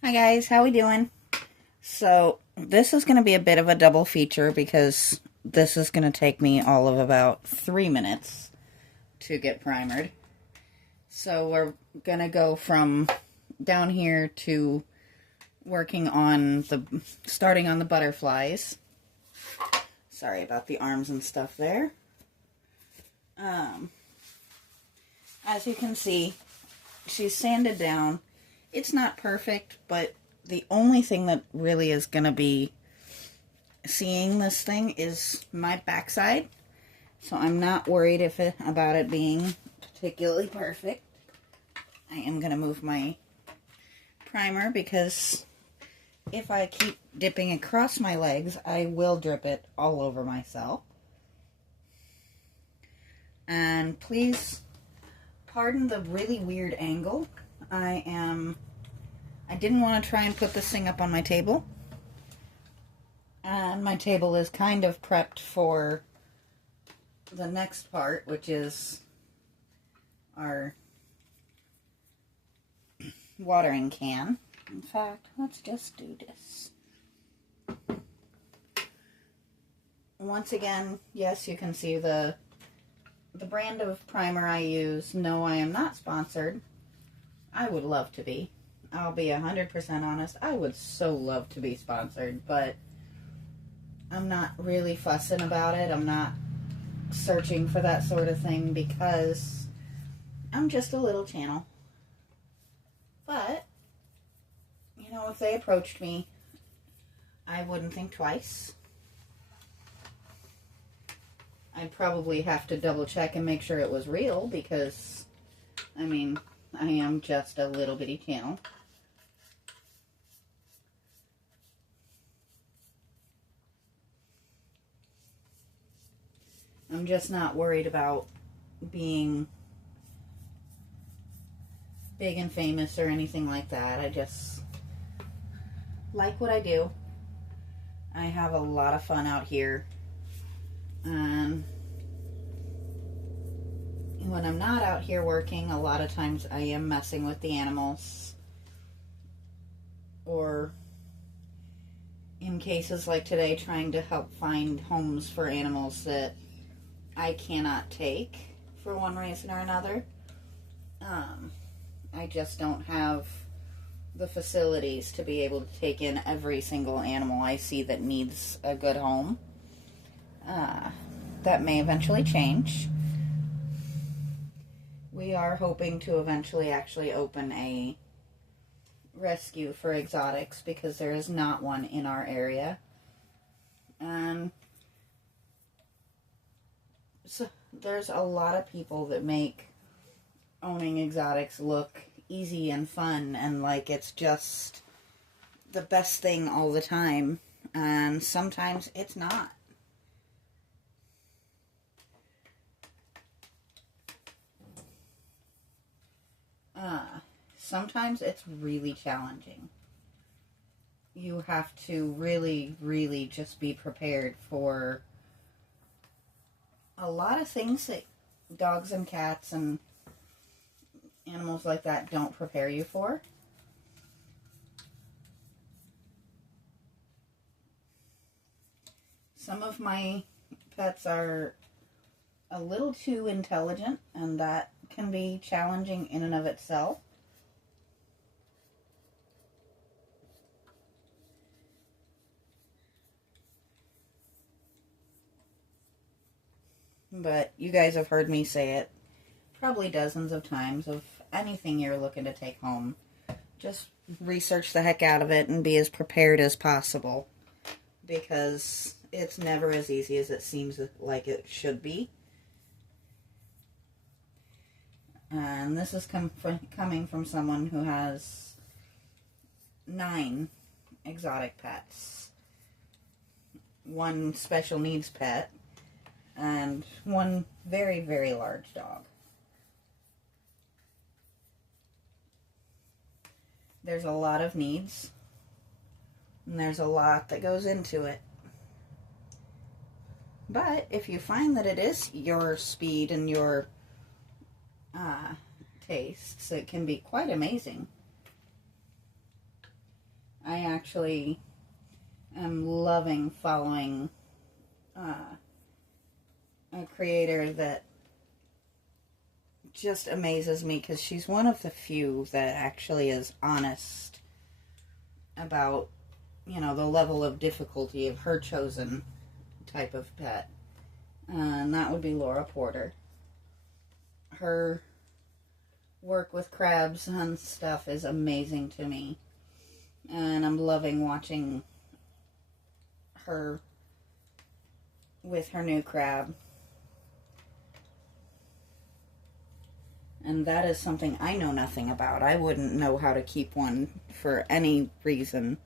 Hi guys, how we doing? So this is going to be a bit of a double feature because this is going to take me all of about 3 minutes to get primered. So we're going to go from down here to starting on the butterflies. Sorry about the arms and stuff there. As you can see, she's sanded down. It's not perfect, but the only thing that really is going to be seeing this thing is my backside. So I'm not worried about it being particularly perfect. I am going to move my primer because if I keep dipping across my legs, I will drip it all over myself. And please pardon the really weird angle. I didn't want to try and put this thing up on my table. And my table is kind of prepped for the next part, which is our watering can. In fact, let's just do this. Once again, yes, you can see the brand of primer I use. No, I am not sponsored. I would love to be. I'll be 100% honest. I would so love to be sponsored, but I'm not really fussing about it. I'm not searching for that sort of thing because I'm just a little channel. But, you know, if they approached me, I wouldn't think twice. I'd probably have to double check and make sure it was real because, I mean, I am just a little bitty channel. I'm just not worried about being big and famous or anything like that. I just like what I do. I have a lot of fun out here. And when I'm not out here working, a lot of times I am messing with the animals. Or in cases like today, trying to help find homes for animals that I cannot take for one reason or another. I just don't have the facilities to be able to take in every single animal I see that needs a good home. That may eventually change. We are hoping to eventually actually open a rescue for exotics because there is not one in our area. And so there's a lot of people that make owning exotics look easy and fun and like it's just the best thing all the time. And sometimes it's not. Sometimes it's really challenging. You have to really, really just be prepared for a lot of things that dogs and cats and animals like that don't prepare you for. Some of my pets are a little too intelligent, and that can be challenging in and of itself. But you guys have heard me say it probably dozens of times. Of anything you're looking to take home, just research the heck out of it and be as prepared as possible, because it's never as easy as it seems like it should be. And this is coming from someone who has 9 exotic pets, 1 special needs pet, and 1 very, very large dog. There's a lot of needs, and there's a lot that goes into it. But if you find that it is your speed and your tastes, it can be quite amazing. I actually am loving following a creator that just amazes me, because she's one of the few that actually is honest about, you know, the level of difficulty of her chosen type of pet. And that would be Laura Porter. Her work with crabs and stuff is amazing to me. And I'm loving watching her with her new crab. And that is something I know nothing about. I wouldn't know how to keep one for any reason.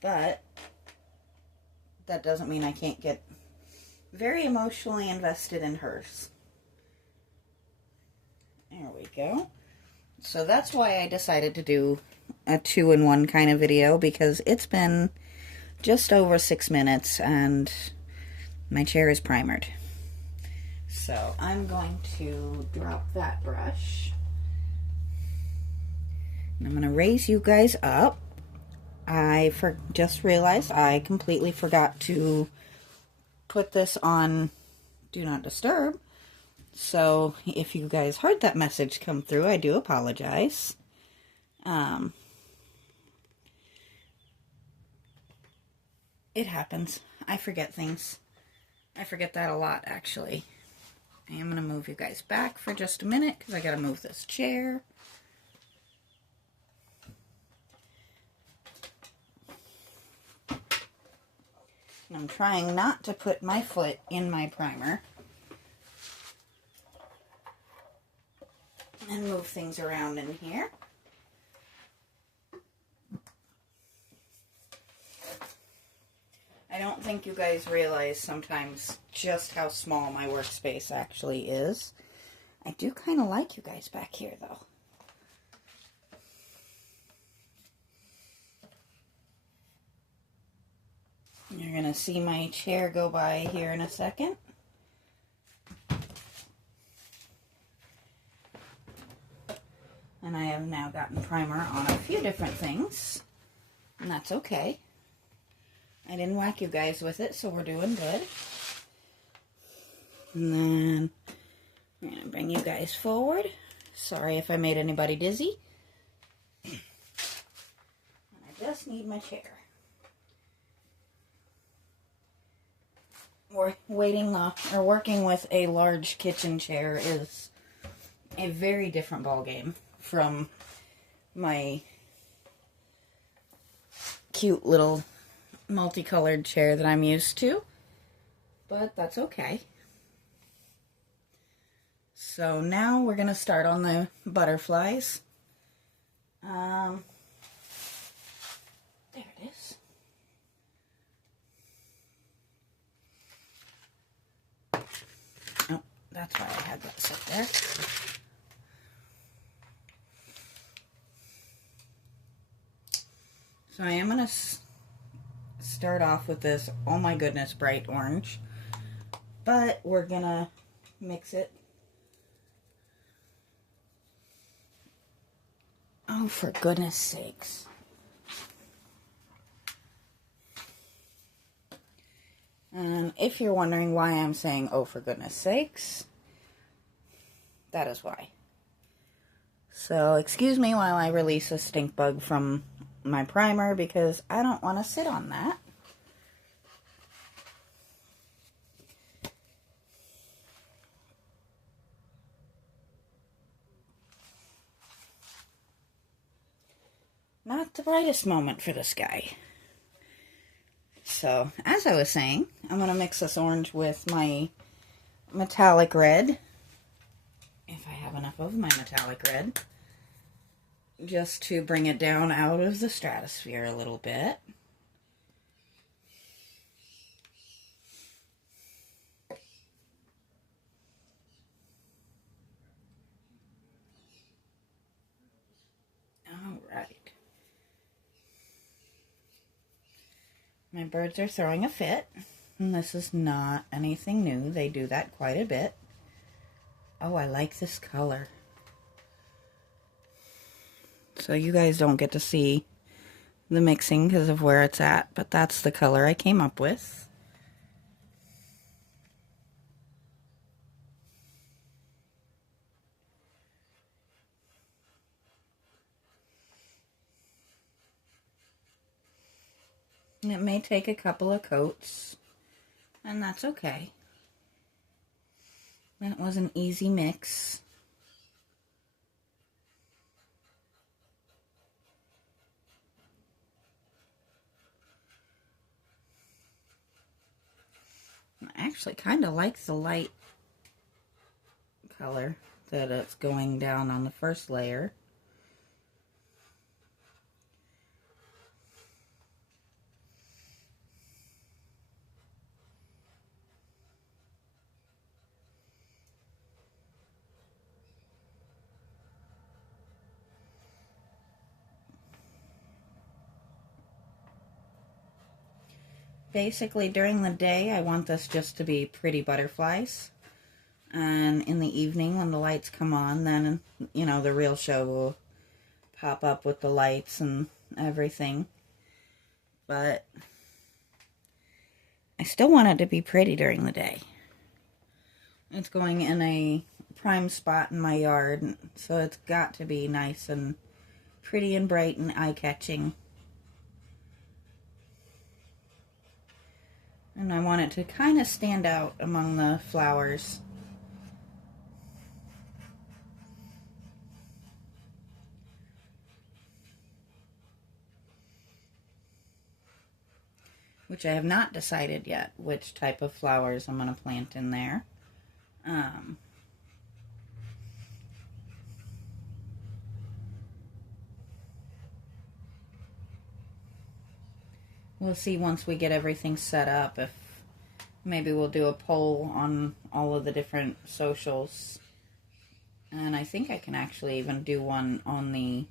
But that doesn't mean I can't get very emotionally invested in hers. There we go. So that's why I decided to do a 2-in-1 kind of video, because it's been just over 6 minutes and my chair is primered. So I'm going to drop that brush. And I'm going to raise you guys up. I just realized I completely forgot to put this on Do Not Disturb. So if you guys heard that message come through, I do apologize. It happens. I forget things. I forget that a lot, actually. I am going to move you guys back for just a minute, because I got to move this chair. And I'm trying not to put my foot in my primer. And move things around in here. I don't think you guys realize sometimes just how small my workspace actually is. I do kind of like you guys back here, though. You're going to see my chair go by here in a second. And I have now gotten primer on a few different things. And that's okay. I didn't whack you guys with it, so we're doing good. And then I'm going to bring you guys forward. Sorry if I made anybody dizzy. And I just need my chair. Working with a large kitchen chair is a very different ballgame from my cute little multicolored chair that I'm used to, but that's okay. So now we're going to start on the butterflies. There it is. Oh, that's why I had that set there. So I am going to start off with this, oh my goodness, bright orange. But we're going to mix it. Oh, for goodness sakes. And if you're wondering why I'm saying, oh, for goodness sakes, that is why. So, excuse me while I release a stink bug from my primer, because I don't want to sit on that. Not the brightest moment for this guy. So, as I was saying, I'm going to mix this orange with my metallic red, if I have enough of my metallic red, just to bring it down out of the stratosphere a little bit. Alright. My birds are throwing a fit, and this is not anything new. They do that quite a bit. Oh, I like this color. So you guys don't get to see the mixing because of where it's at, but that's the color I came up with. And it may take a couple of coats, and that's okay. That was an easy mix. I actually kind of like the light color that it's going down on the first layer. Basically, during the day, I want this just to be pretty butterflies. And in the evening, when the lights come on, then, you know, the real show will pop up with the lights and everything. But I still want it to be pretty during the day. It's going in a prime spot in my yard, so it's got to be nice and pretty and bright and eye-catching. And I want it to kind of stand out among the flowers. Which I have not decided yet which type of flowers I'm going to plant in there. We'll see once we get everything set up if maybe we'll do a poll on all of the different socials. And I think I can actually even do one on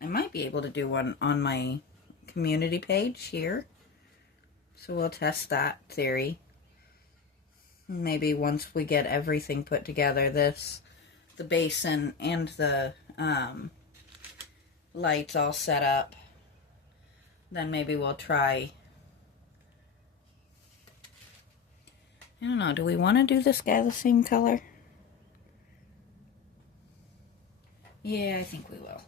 I might be able to do one on my community page here. So we'll test that theory. Maybe once we get everything put together, the basin and the lights all set up, then maybe we'll try. I don't know, do we want to do this guy the same color? Yeah, I think we will.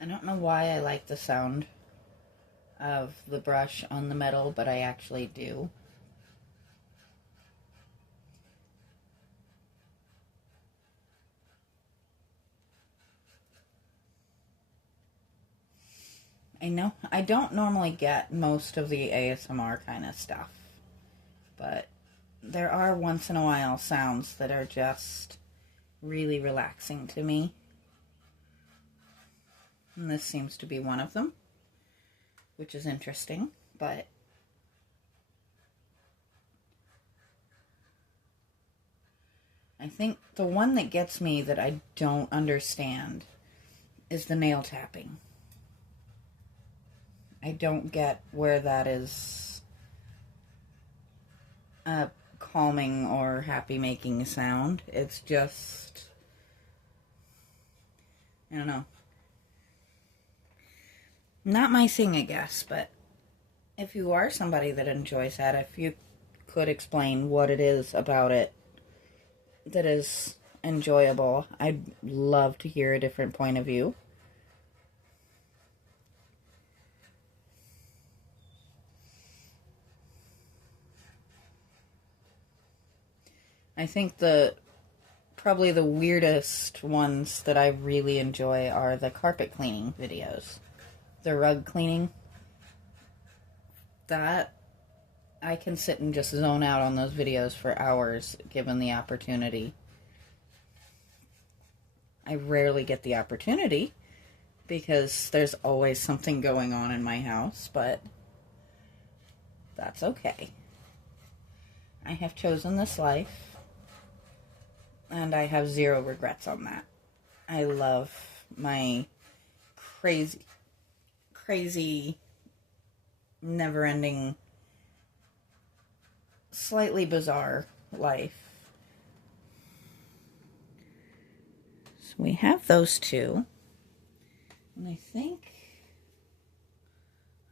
I don't know why I like the sound of the brush on the metal, but I actually do. I know I don't normally get most of the ASMR kind of stuff, but there are once in a while sounds that are just really relaxing to me. And this seems to be one of them, which is interesting, but I think the one that gets me that I don't understand is the nail tapping. I don't get where that is a calming or happy making sound. It's just, I don't know. Not my thing, I guess, but if you are somebody that enjoys that, if you could explain what it is about it that is enjoyable, I'd love to hear a different point of view. I think probably the weirdest ones that I really enjoy are the carpet cleaning videos. The rug cleaning. That, I can sit and just zone out on those videos for hours, given the opportunity. I rarely get the opportunity, because there's always something going on in my house, but that's okay. I have chosen this life, and I have zero regrets on that. I love my crazy never-ending, slightly bizarre life. So we have those two. And I think,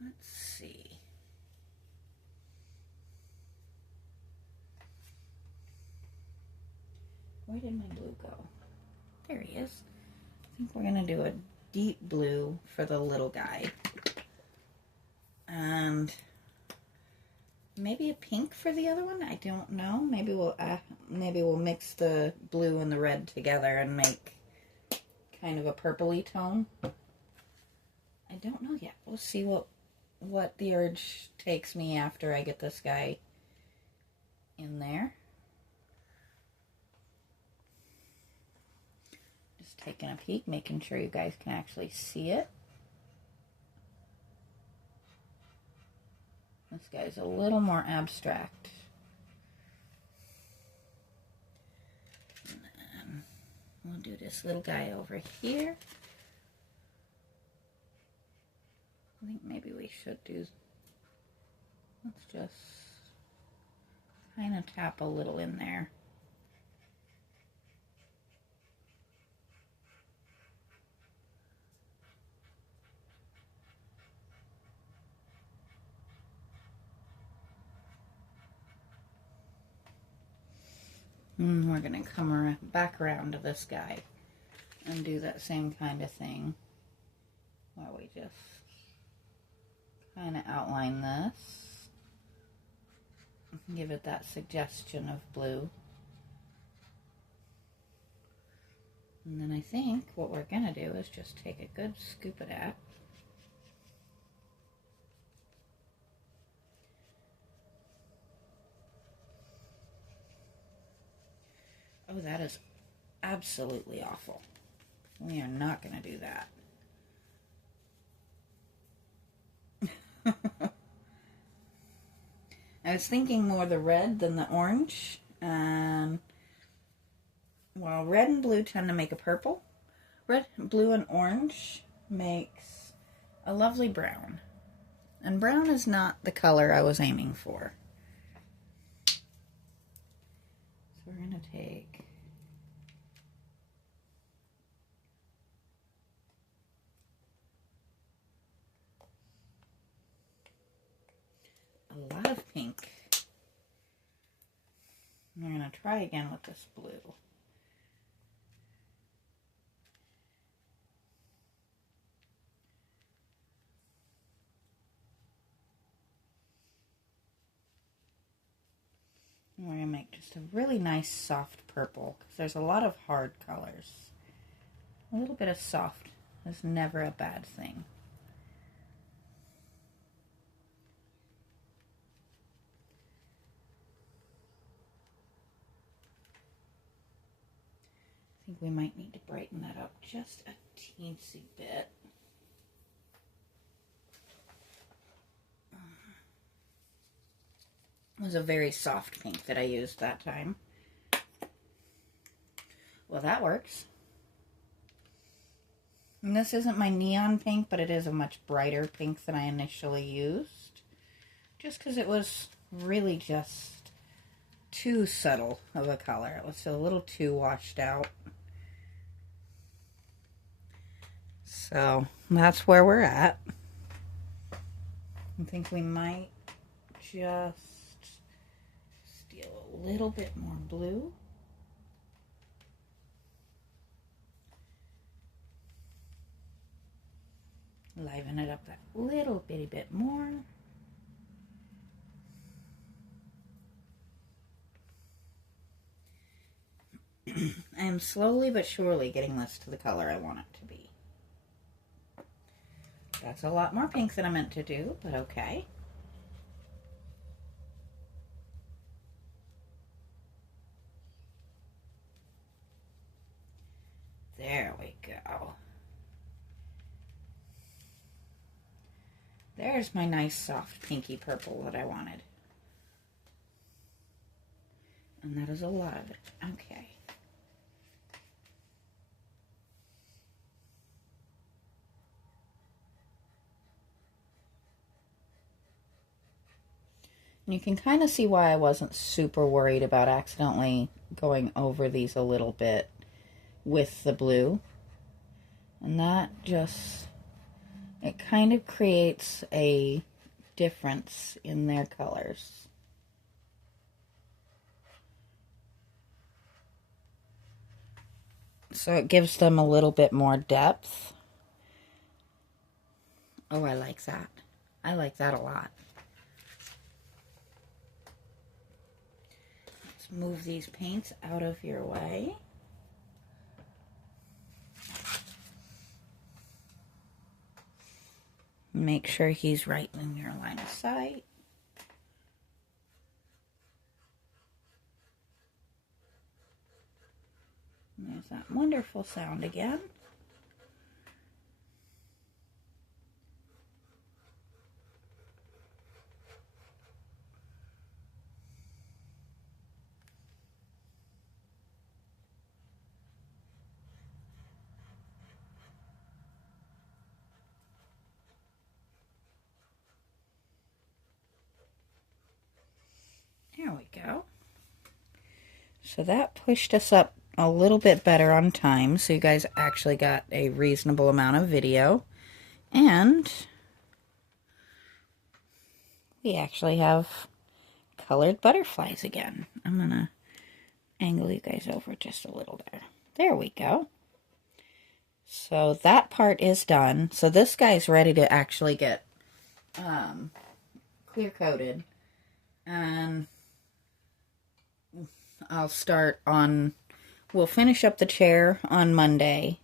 let's see. Where did my blue go? There he is. I think we're going to do a deep blue for the little guy. And maybe a pink for the other one. I don't know. Maybe we'll mix the blue and the red together and make kind of a purpley tone. I don't know yet. We'll see what the urge takes me after I get this guy in there. Just taking a peek, making sure you guys can actually see it. This guy's a little more abstract. And then we'll do this little guy over here. I think maybe we should do, let's just kind of tap a little in there. And we're going to come back around to this guy and do that same kind of thing where we just kind of outline this. Give it that suggestion of blue. And then I think what we're going to do is just take a good scoop of that. Oh, that is absolutely awful. We are not going to do that. I was thinking more the red than the orange. Well, red and blue tend to make a purple. Red, blue, and orange makes a lovely brown. And brown is not the color I was aiming for. So we're going to take a lot of pink. We're going to try again with this blue. And we're going to make just a really nice soft purple because there's a lot of hard colors. A little bit of soft is never a bad thing. I think we might need to brighten that up just a teensy bit. It was a very soft pink that I used that time. Well, that works. And this isn't my neon pink, but it is a much brighter pink than I initially used. Just because it was really just too subtle of a color. It was a little too washed out. So that's where we're at. I think we might just steal a little bit more blue. Liven it up that little bitty bit more. I am slowly but surely getting this to the color I want it to be. That's a lot more pink than I meant to do, but okay. There we go. There's my nice soft pinky purple that I wanted. And that is a lot of it. Okay. You can kind of see why I wasn't super worried about accidentally going over these a little bit with the blue. And that just, it kind of creates a difference in their colors. So it gives them a little bit more depth. Oh, I like that. I like that a lot. Let's move these paints out of your way. Make sure he's right in your line of sight. And there's that wonderful sound again. There we go. So that pushed us up a little bit better on time, so you guys actually got a reasonable amount of video. And we actually have colored butterflies again. I'm going to angle you guys over just a little there. There we go. So that part is done. So this guy's ready to actually get clear coated. And I'll start on, we'll finish up the chair on Monday.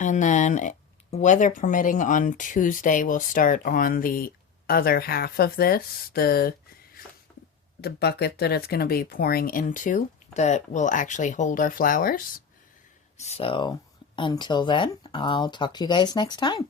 And then, weather permitting, on Tuesday we'll start on the other half of this. The bucket that it's going to be pouring into that will actually hold our flowers. So until then, I'll talk to you guys next time.